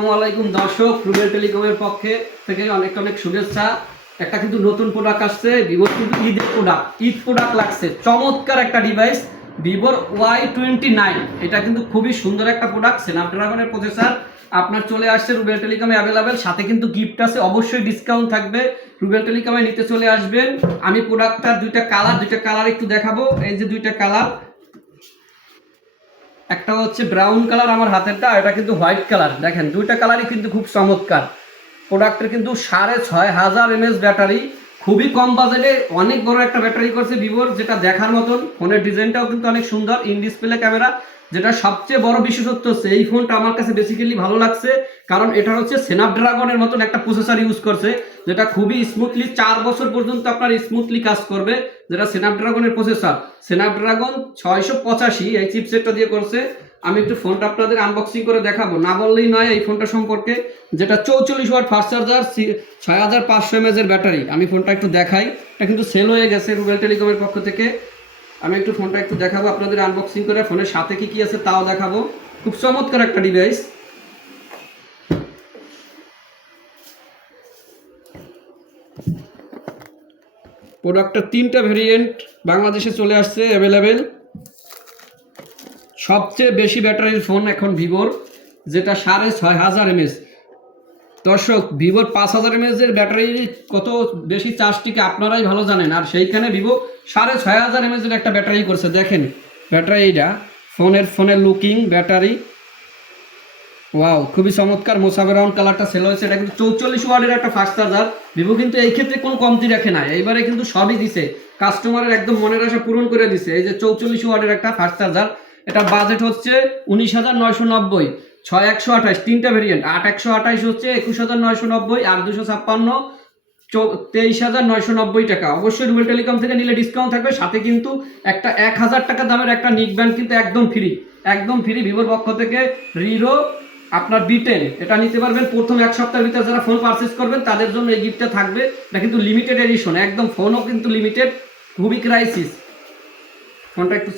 আসসালামু আলাইকুম দর্শক, রুবেল টেলিকমের পক্ষে থেকে অনেক অনেক শুভেচ্ছা। একটা কিন্তু নতুন প্রোডাক্ট আসছে, ভিভোর কিন্তু ঈদ প্রোডাক্ট লাগছে। চমৎকার একটা ডিভাইস ভিভোর Y29। এটা কিন্তু খুবই সুন্দর একটা প্রোডাক্ট, স্ন্যাপড্রাগনের প্রসেসর আপনার চলে আসছে রুবেল টেলিকমে অ্যাভেলেবেল। সাথে কিন্তু গিফট আছে, অবশ্যই ডিসকাউন্ট থাকবে। রুবেল টেলিকমে নিতে চলে আসবেন। আমি প্রোডাক্টটার দুইটা কালার একটু দেখাবো। এই যে দুইটা কালার, একটা হচ্ছে ব্রাউন কালার আমার হাতেরটা, এটা কিন্তু হোয়াইট কালার। দেখেন দুইটা কালারই কিন্তু খুব চমৎকার। প্রোডাক্টের কিন্তু 6500 mAh ব্যাটারি, খুবই কম বাজেটে অনেক বড় একটা ব্যাটারি করছে ভিভোর, যেটা দেখার মতন। ফোনের ডিজাইনটাও কিন্তু অনেক সুন্দর, ইন ডিসপ্লে ক্যামেরা। যেটা সবচেয়ে বড় বিশেষত্ব হচ্ছে এই ফোনটা আমার কাছে বেসিক্যালি ভালো লাগছে, কারণ এটা হচ্ছে স্ন্যাপড্রাগনের মতন একটা প্রসেসর ইউজ করছে, যেটা খুবই স্মুথলি 4 বছর পর্যন্ত আপনার স্মুথলি কাজ করবে। যেটা স্ন্যাপড্রাগনের প্রসেসর, স্ন্যাপড্রাগন 685 এই চিপসেটটা দিয়ে করছে। আমি একটু ফোনটা আপনাদের আনবক্সিং করে দেখাবো, না বললেই নয় এই ফোনটা সম্পর্কে। যেটা 44 ওয়াট ফাস্ট চার্জার, 6500 mAh এর ব্যাটারি। আমি ফোনটা একটু দেখাই, এটা কিন্তু সেল হয়ে গেছে রুবেল টেলিকমের পক্ষ থেকে। আমি একটু ফোনটা একটু দেখাবো আপনাদের আনবক্সিং করে, ফোনের সাথে কি কি আছে তাও দেখাবো। খুব চমৎকার একটা ডিভাইস। প্রোডাক্টটা 3টা ভেরিয়েন্ট বাংলাদেশে চলে আসছে অ্যাভেলেবেল। সবচেয়ে বেশি ব্যাটারির ফোন এখন ভিভোর, যেটা 6500 mAh। দর্শক, ভিভোর 5000 mAh এর ব্যাটারি কত বেশি চার্জ টিকে আপনারাই ভালো জানেন, আর সেইখানে ভিভো 6500 mAh এর একটা ব্যাটারি করছে। দেখেন ব্যাটারিটা, ফোনের লুকিং ব্যাটারি, ওয়াও খুবই চমৎকার। মোসা ব্রাউন কালারটা সেল হয়েছে। এটা কিন্তু 44 ওয়াটের একটা ফাস্ট চার্জার। ভিভো কিন্তু এই ক্ষেত্রে কোনো কমতি রাখে না, এইবারে কিন্তু সবই দিছে, কাস্টমারের একদম মনের আশা পূরণ করে দিছে। এই যে 44 ওয়াটের একটা ফাস্ট চার্জার, এটা বাজেট হচ্ছে 19,990। 6128 তিনটা ভেরিয়েন্ট, 8128 হচ্ছে 21,990, আর 256 23,990 টাকা। অবশ্যই রুবেল টেলিকম থেকে নিলে ডিসকাউন্ট থাকবে, সাথে কিন্তু একটা 1000 টাকা দামের একটা নিক ব্যান্ড কিন্তু একদম ফ্রি, একদম ফ্রি ভিভোর পক্ষ থেকে। রিরো আপনার B10 এটা নিতে পারবেন প্রথম 1 সপ্তাহের ভিতরে। যারা ফোন পারচেজ করবেন তাদের জন্য এই গিফটটা থাকবে। এটা কিন্তু লিমিটেড এডিশন, একদম ফোনও কিন্তু লিমিটেড, খুবই ক্রাইসিস। ফোনটা একটু